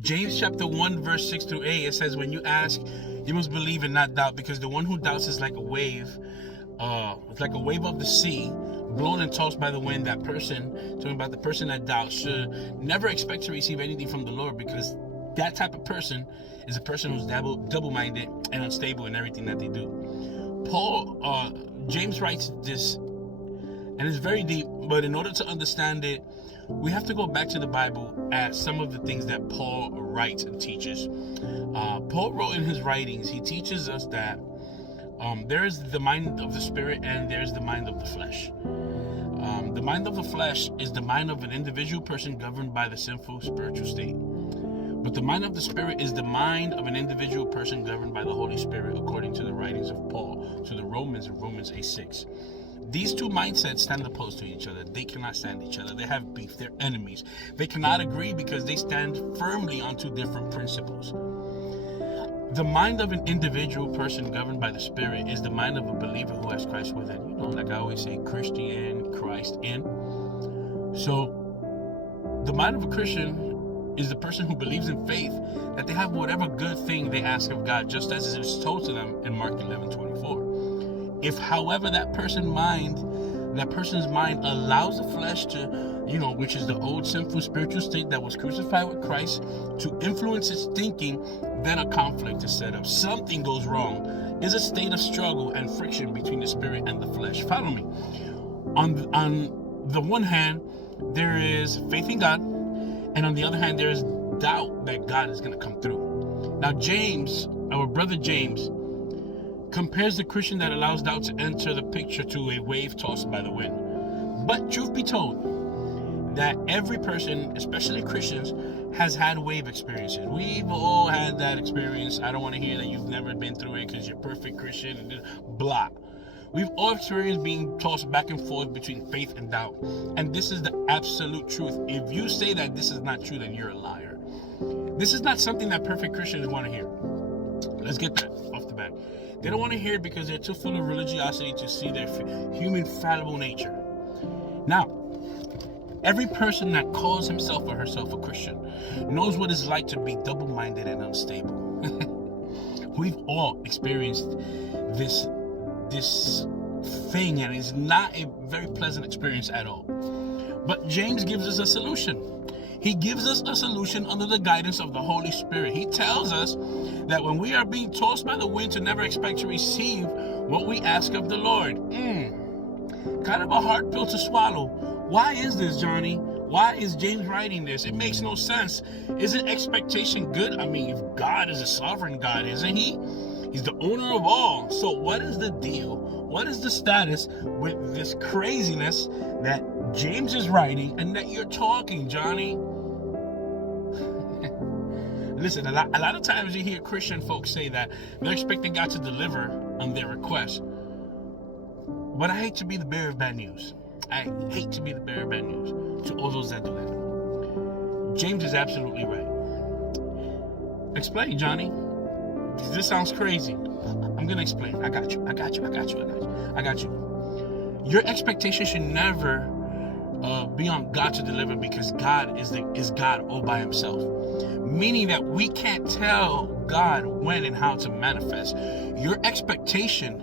James chapter 1 verse 6 through 8, it says, when you ask, you must believe and not doubt, because the one who doubts is like a wave, it's like a wave of the sea, blown and tossed by the wind. That person, talking about the person that doubts, should never expect to receive anything from the Lord, because that type of person is a person who's double-minded and unstable in everything that they do. James writes this, and it's very deep, but in order to understand it, we have to go back to the Bible at some of the things that Paul writes and teaches. Paul wrote in his writings, he teaches us that there is the mind of the spirit and there's the mind of the flesh. The mind of the flesh is the mind of an individual person governed by the sinful spiritual state. But the mind of the spirit is the mind of an individual person governed by the Holy Spirit, according to the writings of Paul to the Romans in Romans 8:6. These two mindsets stand opposed to each other. They cannot stand each other. They have beef. They're enemies. They cannot agree because they stand firmly on two different principles. The mind of an individual person governed by the Spirit is the mind of a believer who has Christ within. You know, like I always say, Christian, Christ in. So, the mind of a Christian is the person who believes in faith that they have whatever good thing they ask of God, just as it is told to them in Mark 11:24. If, however, that person's mind allows the flesh to, which is the old sinful spiritual state that was crucified with Christ, to influence its thinking, then a conflict is set up. Something goes wrong. There's a state of struggle and friction between the spirit and the flesh. Follow me. On the one hand, there is faith in God, and on the other hand, there is doubt that God is going to come through. Now, James, our brother James, compares the Christian that allows doubt to enter the picture to a wave tossed by the wind. But truth be told, that every person, especially Christians, has had wave experiences. We've all had that experience. I don't want to hear that you've never been through it because you're a perfect Christian and blah. We've all experienced being tossed back and forth between faith and doubt. And this is the absolute truth. If you say that this is not true, then you're a liar. This is not something that perfect Christians want to hear. Let's get that off the bat. They don't want to hear it because they're too full of religiosity to see their human fallible nature. Now, every person that calls himself or herself a Christian knows what it's like to be double-minded and unstable. We've all experienced this thing, and it's not a very pleasant experience at all. But James gives us a solution. He gives us a solution under the guidance of the Holy Spirit. He tells us that when we are being tossed by the wind, to never expect to receive what we ask of the Lord. Kind of a hard pill to swallow. Why is this, Johnny? Why is James writing this? It makes no sense. Isn't expectation good? I mean, if God is a sovereign God, isn't he? He's the owner of all. So what is the deal? What is the status with this craziness that James is writing and that you're talking, Johnny? Listen, a lot of times you hear Christian folks say that they're expecting God to deliver on their request. But I hate to be the bearer of bad news. I hate to be the bearer of bad news to all those that do that. James is absolutely right. Explain, Johnny. This sounds crazy. I'm going to explain. I got you. Your expectation should never be on God to deliver, because God is God all by himself. Meaning that we can't tell God when and how to manifest. Your expectation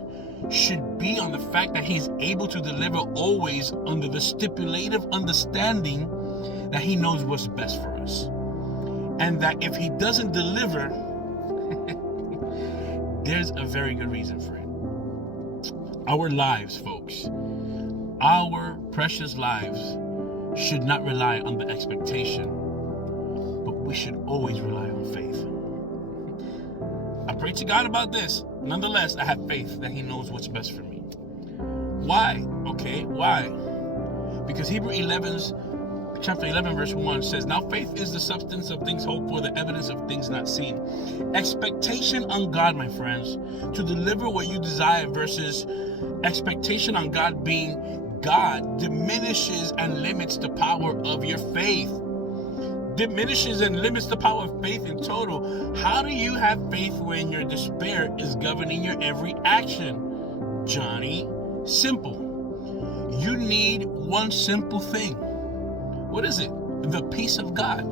should be on the fact that he's able to deliver always, under the stipulative understanding that he knows what's best for us. And that if he doesn't deliver, there's a very good reason for it. Our lives, folks, our precious lives should not rely on the expectation, but we should always rely on faith. I pray to God about this. Nonetheless, I have faith that he knows what's best for me. Why? Okay, why? Because chapter 11 verse 1 says, now faith is the substance of things hoped for, the evidence of things not seen. Expectation on God, my friends, to deliver what you desire versus expectation on God being God diminishes and limits the power of your faith. Diminishes and limits the power of faith in total. How do you have faith when your despair is governing your every action, Johnny? Simple. You need one simple thing. What is it? The peace of God.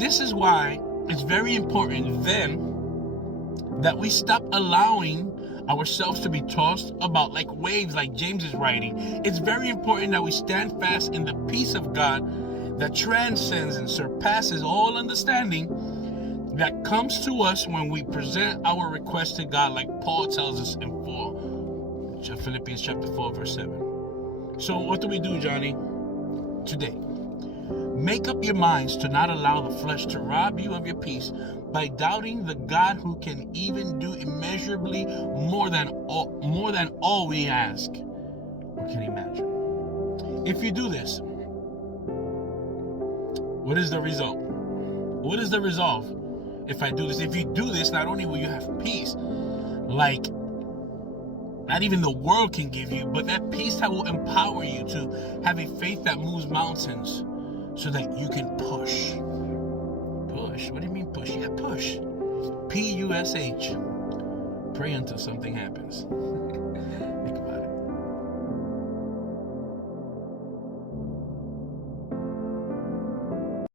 This is why it's very important then that we stop allowing ourselves to be tossed about like waves, like James is writing. It's very important that we stand fast in the peace of God that transcends and surpasses all understanding, that comes to us when we present our request to God, like Paul tells us in Philippians chapter 4, verse 7. So what do we do, Johnny, today? Make up your minds to not allow the flesh to rob you of your peace by doubting the God who can even do immeasurably more than all we ask or can imagine. If you do this, what is the result? What is the resolve? If I do this, if you do this, not only will you have peace, like not even the world can give you, but that peace that will empower you to have a faith that moves mountains so that you can push. Push? What do you mean push? Yeah, push. P-U-S-H. Pray until something happens.